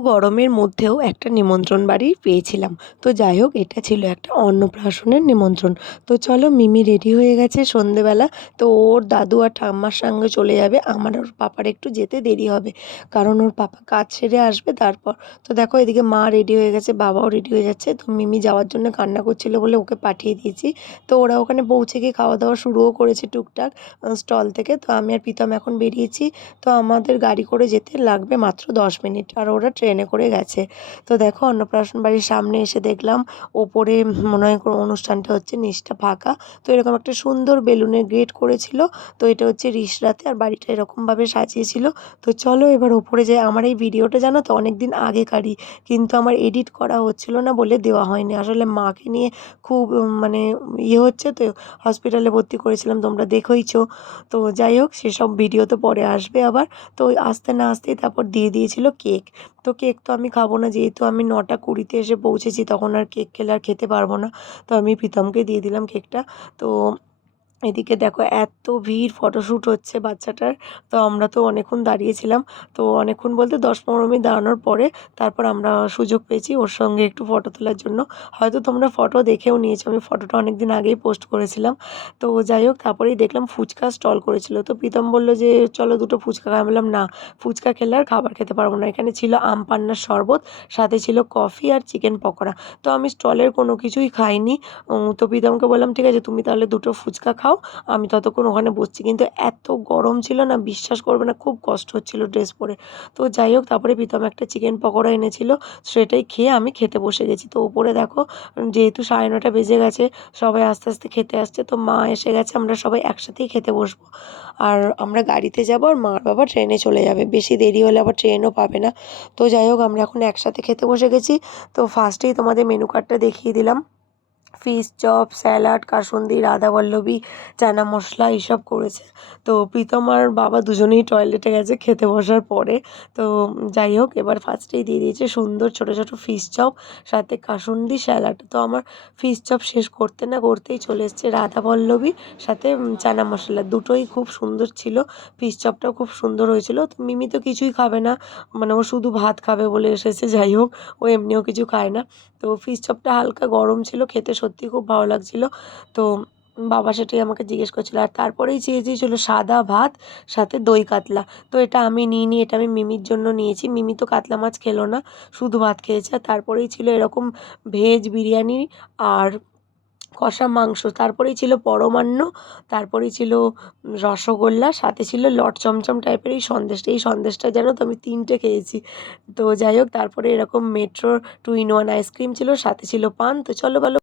গরমের মধ্যেও একটা নিমন্ত্রণ বাড়ি পেয়েছিলাম। তো যাই হোক, এটা ছিল একটা অন্নপ্রাশনের নিমন্ত্রণ। তো চলো, মিমি রেডি হয়ে গেছে সন্ধেবেলা। তো ওর দাদু আর ঠাম্মার সঙ্গে চলে যাবে। আমার ওর পাপার একটু যেতে দেরি হবে। কারণ ওর পাপা কাজ সেরে আসবে তারপর। তো দেখো, এদিকে মা রেডি হয়ে গেছে, বাবাও রেডি হয়ে যাচ্ছে। তো মিমি যাওয়ার জন্য কান্না করছিল বলে ওকে পাঠিয়ে দিয়েছি। তো ওরা ওখানে পৌঁছে গিয়ে খাওয়া দাওয়া শুরুও করেছে টুকটাক স্টল থেকে। তো আমি আর প্রীতম এখন বেরিয়েছি। তো আমাদের গাড়ি করে যেতে লাগবে মাত্র দশ মিনিট। আর ওরা ট্রেনে করে গেছে। তো দেখো অন্নপ্রাশন বাড়ির সামনে এসে দেখলাম ওপরে মনে হয় কোনো অনুষ্ঠানটা হচ্ছে, নিচটা ফাঁকা। তো এরকম একটা সুন্দর বেলুনের গেট করেছিল। তো এটা হচ্ছে রিসরাতে আর বাড়িটা এরকমভাবে সাজিয়েছিল। তো চলো এবার ওপরে যাই। আমার এই ভিডিওটা জানো তো অনেক দিন আগেকারই। কিন্তু আমার এডিট করা হচ্ছিল না বলে দেওয়া হয়নি। আসলে মাকে নিয়ে খুব মানে ইয়ে হচ্ছে তো, হসপিটালে ভর্তি করেছিলাম, তোমরা দেখোইছ। তো যাই হোক, সেসব ভিডিও তো পরে আসবে আবার। তো আসতে না আসতেই তারপর দিয়ে দিয়েছিল কেক। তো কেক তো আমি খাব না। যেহেতু আমি নটা কুড়িতে এসে পৌঁছেছি, তখন আর কেক খেলে আর খেতে পারব না। তো আমি প্রীতমকে দিয়ে দিলাম কেকটা। তো এদিকে দেখো এত ভিড় ফটোশ্যুট হচ্ছে বাচ্চাটার। তো আমরা তো অনেকক্ষণ দাঁড়িয়েছিলাম। তো অনেকক্ষণ বলতে দশ পনেরো মিনিট দাঁড়ানোর পরে তারপর আমরা সুযোগ পেয়েছি ওর সঙ্গে একটু ফটো তোলার জন্য। হয়তো তোমরা ফটো দেখেও নিয়েছো, আমি ফটোটা অনেক দিন আগেই পোস্ট করেছিলাম। তো যাই হোক, তারপরেই দেখলাম ফুচকা স্টল করেছিল। তো প্রীতম বলল যে, চলো দুটো ফুচকা খাই। বললাম, না, ফুচকা খেলে আর খাবার খেতে পারব না। এখানে ছিল আম পান্নার শরবত, সাথে ছিল কফি আর চিকেন পকোড়া। তো আমি স্টলের কোনো কিছুই খাইনি। তো প্রীতমকে বললাম, ঠিক আছে, তুমি তাহলে দুটো ফুচকা খাও। আমি ততক্ষণ ওখানে বসছি। কিন্তু এত গরম ছিল না, বিশ্বাস করবে না, খুব কষ্ট হচ্ছিল ড্রেস পরে। তো যাই হোক, তারপরে প্রীতম একটা চিকেন পকোড়া এনেছিল, সেটাই খেয়ে আমি খেতে বসে গেছি। তো ওপরে দেখো, যেহেতু সাড়ে নটা বেজে গেছে, সবাই আস্তে আস্তে খেতে আসছে। তো মা এসে গেছে, আমরা সবাই একসাথেই খেতে বসবো। আর আমরা গাড়িতে যাব আর মার বাবা ট্রেনে চলে যাবে। বেশি দেরি হলে আবার ট্রেনও পাবে না। তো যাই হোক, আমরা এখন একসাথে খেতে বসে গেছি। তো ফার্স্টেই তোমাদের মেনু কার্ডটা দেখিয়ে দিলাম। Fish chop, salad, kasundi, radhaballabhi, chana masala এইসব করেছে। তো প্রীতম আর বাবা দুজনেই টয়লেটে গেছে খেতে বসার পরে। তো যাই হোক, এবার ফার্স্টেই দিয়ে দিয়েছে সুন্দর ছোটো ছোটো ফিশ চপ, সাথে কাসুন্দি, স্যালাড। তো আমার ফিশ চপ শেষ করতে না করতেই চলে এসছে রাধাবল্লভী, সাথে চানা মশলা। দুটোই খুব সুন্দর ছিল। ফিশ চপটাও খুব সুন্দর হয়েছিল। তো মিমি তো কিছুই খাবে না মানে ও শুধু ভাত খাবে বলে এসেছে। যাই হোক, ও এমনিও কিছু খায় না। তো ফিশ চপটা হালকা গরম ছিল, খেতে সত্যি খুব ভালো লাগছিল। তো বাবা সেটাই আমাকে জিজ্ঞেস করছিল। আর তারপরেই চেয়ে চেয়েছিল সাদা ভাত, সাথে দই কাতলা। তো এটা আমি নিই নিইনি এটা আমি মিমির জন্য নিয়েছি। মিমি তো কাতলা মাছ খেলো না, শুধু ভাত খেয়েছে। আর তারপরেই ছিল এরকম ভেজ বিরিয়ানি আর কষা মাংস। তারপরেই ছিল পরমান্ন, তারপরেই ছিল রসগোল্লা, সাথে ছিল লট চমচম টাইপের এই সন্দেশটা। এই সন্দেশটা জানো তো আমি তিনটে খেয়েছি। তো যাই হোক, তারপরে এরকম metro two in one ice cream ছিল, সাথে ছিল পান। তো চলো ভালো